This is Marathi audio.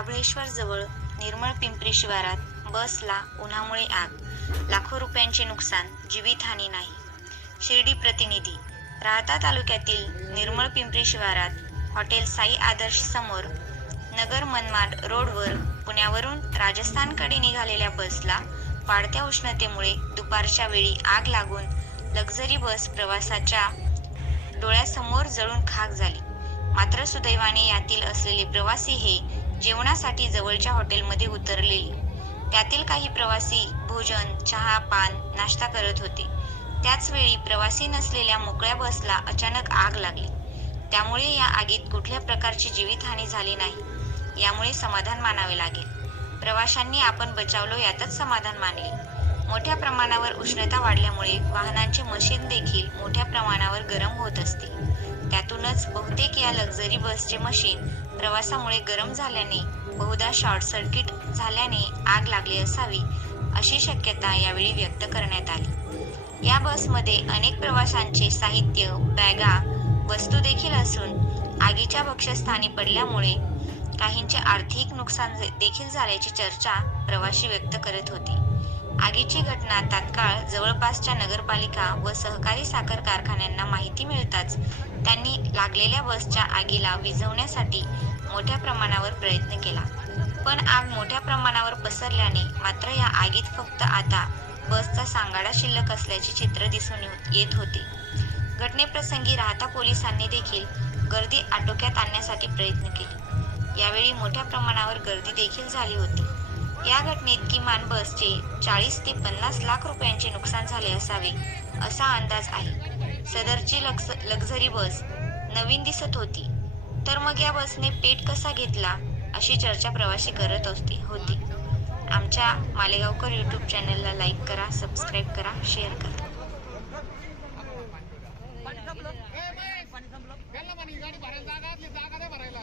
महाबळेश्वरजवळ निर्मळ पिंपरी शिवारात बसला उन्हामुळे आग. लाखो रुपयांचे नुकसान जीवितहानी नाही. शिर्डी प्रतिनिधी. राहता तालुक्यातील निर्मळ पिंपरी शिवारात हॉटेल साई आदर्श समोर नगर मनमाड रोडवर पुण्यावरून राजस्थानकडे निघालेल्या बसला वाढत्या उष्णतेमुळे दुपारच्या वेळी आग लागून लक्झरी बस प्रवासाच्या डोळ्यासमोर जळून खाक झाली. मात्र सुदैवाने यातील असलेले प्रवासी हे जेवणासाठी जवळच्या हॉटेलमध्ये उतरलेली. त्यातील काही प्रवासी भोजन चहा पान नाश्ता करत होते. त्याच वेळी प्रवासी नसलेल्या मोकळ्या बसला अचानक आग लागली. त्यामुळे या आगीत कुठल्या प्रकारची जीवितहानी झाली नाही. यामुळे समाधान मानावे लागेल. प्रवाशांनी आपण बचावलो यातच समाधान मानले. मोठ्या प्रमाणावर उष्णता वाढल्यामुळे वाहनांचे मशीन देखील मोठ्या प्रमाणावर गरम होत असते. त्यातूनच बहुतेक या लक्झरी बसचे मशीन प्रवासामुळे गरम झाल्याने बहुधा शॉर्ट सर्किट झाल्याने आग लागली असावी अशी शक्यता यावेळी व्यक्त करण्यात आली. या बसमध्ये अनेक प्रवाशांचे साहित्य बॅगा वस्तू देखील असून आगीच्या भक्षस्थानी पडल्यामुळे काहींचे आर्थिक नुकसान देखील झाल्याची चर्चा प्रवाशी व्यक्त करत होते. आगीची घटना तात्काळ जवळपासच्या नगरपालिका व सहकारी साखर कारखान्यांना माहिती मिळताच त्यांनी लागलेल्या बसच्या आगीला विझवण्यासाठी मोठ्या प्रमाणावर प्रयत्न केला. पण आग मोठ्या प्रमाणावर पसरल्याने मात्र या आगीत फक्त आता बसचा सांगाडा शिल्लक असल्याचे चित्र दिसून येत- होते. घटनेप्रसंगी राहता पोलिसांनी देखील गर्दी आटोक्यात आणण्यासाठी प्रयत्न केले. यावेळी मोठ्या प्रमाणावर गर्दी देखील झाली होती. या घटनेत किमान बसचे चाळीस ते पन्नास लाख रुपयांचे नुकसान झाले असावे असा अंदाज आहे. सदरची लक्स लक्झरी बस नवीन दिसत होती. तर मग या बसने पेट कसा घेतला अशी चर्चा प्रवासी करत असते होती. आमच्या मालेगावकर यूट्यूब चॅनलला लाईक करा सबस्क्राईब करा शेअर करा. जागा जागा भरायला